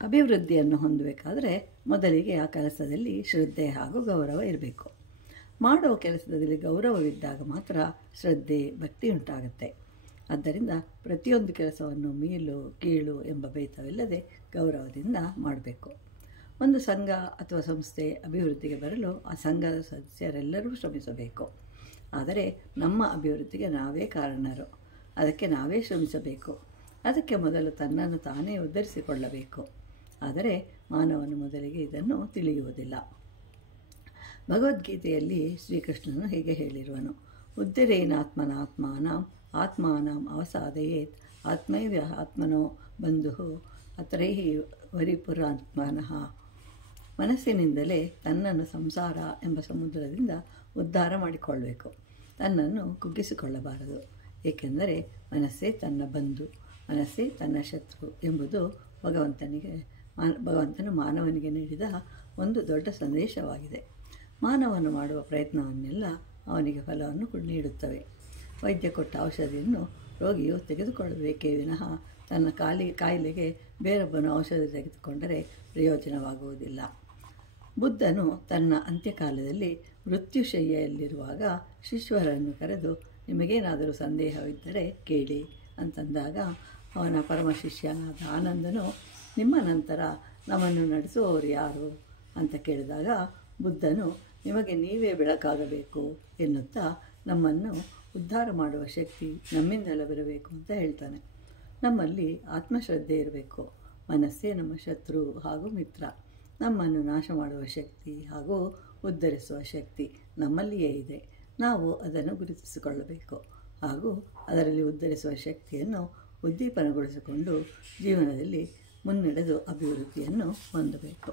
ಅಭಿವೃದ್ಧಿಯನ್ನು ಹೊಂದಬೇಕಾದರೆ ಮೊದಲಿಗೆ ಆ ಕೆಲಸದಲ್ಲಿ ಶ್ರದ್ಧೆ ಹಾಗೂ ಗೌರವ ಇರಬೇಕು. ಮಾಡುವ ಕೆಲಸದಲ್ಲಿ ಗೌರವವಿದ್ದಾಗ ಮಾತ್ರ ಶ್ರದ್ಧೆ, ಭಕ್ತಿ ಉಂಟಾಗುತ್ತೆ. ಆದ್ದರಿಂದ ಪ್ರತಿಯೊಂದು ಕೆಲಸವನ್ನು ಮೇಲು ಕೀಳು ಎಂಬ ಭೇದವಿಲ್ಲದೆ ಗೌರವದಿಂದ ಮಾಡಬೇಕು. ಒಂದು ಸಂಘ ಅಥವಾ ಸಂಸ್ಥೆ ಅಭಿವೃದ್ಧಿಗೆ ಬರಲು ಆ ಸಂಘದ ಸದಸ್ಯರೆಲ್ಲರೂ ಶ್ರಮಿಸಬೇಕು. ಆದರೆ ನಮ್ಮ ಅಭಿವೃದ್ಧಿಗೆ ನಾವೇ ಕಾರಣರು, ಅದಕ್ಕೆ ನಾವೇ ಶ್ರಮಿಸಬೇಕು. ಅದಕ್ಕೆ ಮೊದಲು ತನ್ನನ್ನು ತಾನೇ ಉದ್ಧರಿಸಿಕೊಳ್ಳಬೇಕು. ಆದರೆ ಮಾನವನು ಮೊದಲಿಗೆ ಇದನ್ನು ತಿಳಿಯುವುದಿಲ್ಲ. ಭಗವದ್ಗೀತೆಯಲ್ಲಿ ಶ್ರೀಕೃಷ್ಣನು ಹೀಗೆ ಹೇಳಿರುವನು: ಉದ್ಧರೇನಾತ್ಮನಾತ್ಮಾನಂ ಆತ್ಮಾನಂ ಅವಸಾದಯೇತ್ ಆತ್ಮೈವ ಆತ್ಮನೋ ಬಂಧು ಅತ್ರೈಹಿ ವರಿಪುರಾತ್ಮನಃ. ಮನಸ್ಸಿನಿಂದಲೇ ತನ್ನನ್ನು ಸಂಸಾರ ಎಂಬ ಸಮುದ್ರದಿಂದ ಉದ್ಧಾರ ಮಾಡಿಕೊಳ್ಳಬೇಕು. ತನ್ನನ್ನು ಕುಗ್ಗಿಸಿಕೊಳ್ಳಬಾರದು. ಏಕೆಂದರೆ ಮನಸ್ಸೇ ತನ್ನ ಬಂಧು, ಮನಸ್ಸೇ ತನ್ನ ಶತ್ರು ಎಂಬುದು ಭಗವಂತನು ಮಾನವನಿಗೆ ನೀಡಿದ ಒಂದು ದೊಡ್ಡ ಸಂದೇಶವಾಗಿದೆ. ಮಾನವನು ಮಾಡುವ ಪ್ರಯತ್ನವನ್ನೆಲ್ಲ ಅವನಿಗೆ ಫಲವನ್ನು ನೀಡುತ್ತವೆ. ವೈದ್ಯ ಕೊಟ್ಟ ಔಷಧಿಯನ್ನು ರೋಗಿಯು ತೆಗೆದುಕೊಳ್ಳಬೇಕೇ ವಿನಃ ತನ್ನ ಕಾಯಿಲೆಗೆ ಬೇರೊಬ್ಬನು ಔಷಧಿ ತೆಗೆದುಕೊಂಡರೆ ಪ್ರಯೋಜನವಾಗುವುದಿಲ್ಲ. ಬುದ್ಧನು ತನ್ನ ಅಂತ್ಯಕಾಲದಲ್ಲಿ ಮೃತ್ಯುಶಯ್ಯೆಯಲ್ಲಿರುವಾಗ ಶಿಷ್ಯರನ್ನು ಕರೆದು, ನಿಮಗೇನಾದರೂ ಸಂದೇಹವಿದ್ದರೆ ಕೇಳಿ ಅಂತಂದಾಗ ಅವನ ಪರಮ ಶಿಷ್ಯನಾದ ಆನಂದನು, ನಿಮ್ಮ ನಂತರ ನಮ್ಮನ್ನು ನಡೆಸುವವರು ಯಾರು ಅಂತ ಕೇಳಿದಾಗ ಬುದ್ಧನು, ನಿಮಗೆ ನೀವೇ ಬೆಳಕಾಗಬೇಕು ಎನ್ನುತ್ತಾ ನಮ್ಮನ್ನು ಉದ್ಧಾರ ಮಾಡುವ ಶಕ್ತಿ ನಮ್ಮಿಂದಲೇ ಬರಬೇಕು ಅಂತ ಹೇಳ್ತಾನೆ. ನಮ್ಮಲ್ಲಿ ಆತ್ಮಶ್ರದ್ಧೆ ಇರಬೇಕು. ಮನಸ್ಸೇ ನಮ್ಮ ಶತ್ರು ಹಾಗೂ ಮಿತ್ರ. ನಮ್ಮನ್ನು ನಾಶ ಮಾಡುವ ಶಕ್ತಿ ಹಾಗೂ ಉದ್ಧರಿಸುವ ಶಕ್ತಿ ನಮ್ಮಲ್ಲಿಯೇ ಇದೆ. ನಾವು ಅದನ್ನು ಗುರುತಿಸಿಕೊಳ್ಳಬೇಕು ಹಾಗೂ ಅದರಲ್ಲಿ ಉದ್ಧರಿಸುವ ಶಕ್ತಿಯನ್ನು ಉದ್ದೀಪನಗೊಳಿಸಿಕೊಂಡು ಜೀವನದಲ್ಲಿ ಮುನ್ನಡೆದು ಅಭಿವೃದ್ಧಿಯನ್ನು ಹೊಂದಬೇಕು.